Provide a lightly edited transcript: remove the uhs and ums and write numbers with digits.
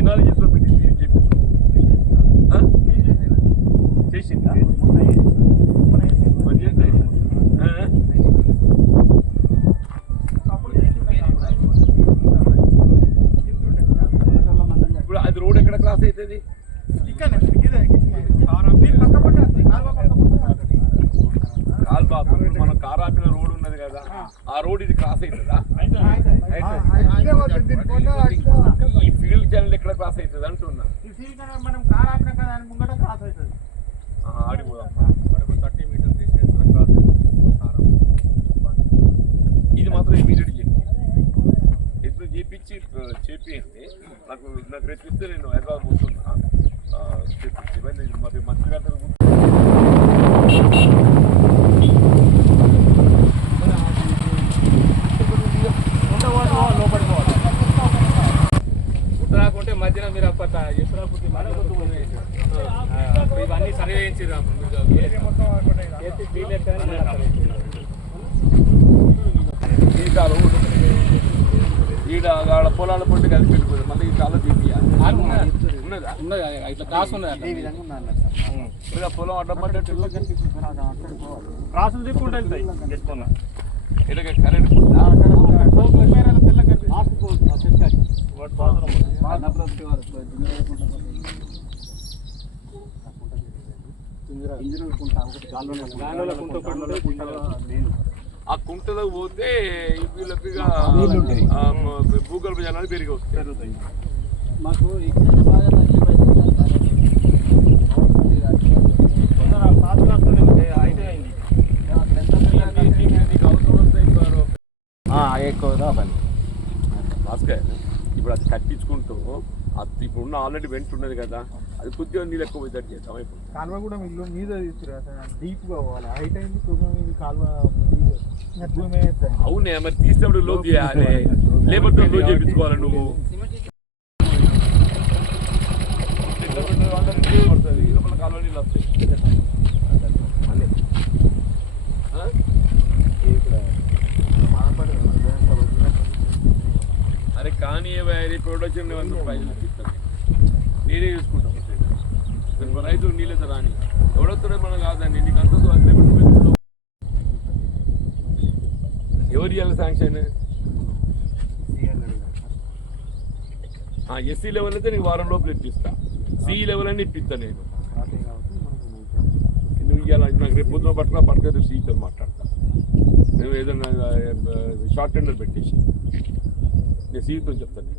ఎనాలజీస్లో పెట్టి చేసిందా ఇప్పుడు అది రోడ్ ఎక్కడ క్రాస్ అవుతుంది? కాల్బాబు మనం కారాపిన రోడ్ ఉన్నది కదా, ఆ రోడ్ ఇది క్రాస్ అవుతుందా? ఈ ఫీల్డ్ ఛానల్ ఎక్కడ క్రాస్ అవుతుంది అంటున్నా. ఆడిపోదాం 30 మీటర్ డిస్టెన్స్ లో క్రాస్ ఇది మాత్రం ఇమీడియట్ చెప్పి ఎప్పుడు చేపించి చేపియండి. నాకు రేపు ఇస్తే నేను హైదరాబాద్ పోతున్నా చేపించి మరి మంత్రి గారి రాకుంటే మధ్యన మీరు అప్పట ఎసురాకుంటే ఇవన్నీ సర్వే చేయించారు ఈడ ఆడ పొలాల పొట్టి కలిసి పెట్టుకోదు మళ్ళీ ఈ కాలం తీపియాలి ఉన్నదా? ఉన్నదా ఇట్లా క్రాస్ ఉన్నదా? పొలం అడ్డపడ్డట్టు క్రాసులు తిప్పుకుంటూ వెళ్తాయి చేసుకున్నా ఇలాగ కరెంట్ ఆ కుంటలో పోతే వీళ్ళకి భూగర్భ జలాలు పెరిగి వస్తాయి. మాకు ఇప్పుడు అది కట్టించుకుంటూ అది ఇప్పుడున్న ఆల్రెడీ వెంట ఉన్నది కదా, అది కొద్దిగా నీళ్ళు ఎక్కువ పోయేటట్టు చేద్దాం. ఇప్పుడు కాలువ కూడా ఇల్లు మీద డీప్గా పోవాలి, హైట్ అయింది కాలువ. అవునే మరి తీసినప్పుడు లోన్ చేయాలి, లేబర్తో లోన్ చేయించుకోవాలి. నువ్వు కాలువ నీళ్ళు వస్తాయి. అరే కానీ ప్రొడక్షన్ 100 రూపాయలు ఇస్తాను, నేనే చూసుకుంటాం. రైతులు నీళ్ళైతే రాని ఎవడొస్తాడో మనం కాదండి. నీకు అంత ఎవరు ఇవ్వాలి శాంక్షన్? ఎస్సీ లెవెల్ అయితే నీకు వారం లోపల ఇప్పిస్తా, సిఈ లెవెల్ అని ఇప్పిస్తా నేను. నువ్వు ఇవ్వాలి నాకు రేపు పొద్దున పట్టుక సీతో మాట్లాడతా. నువ్వు ఏదైనా షార్ట్ టెండర్ పెట్టేసి నేను సీతో చెప్తాను.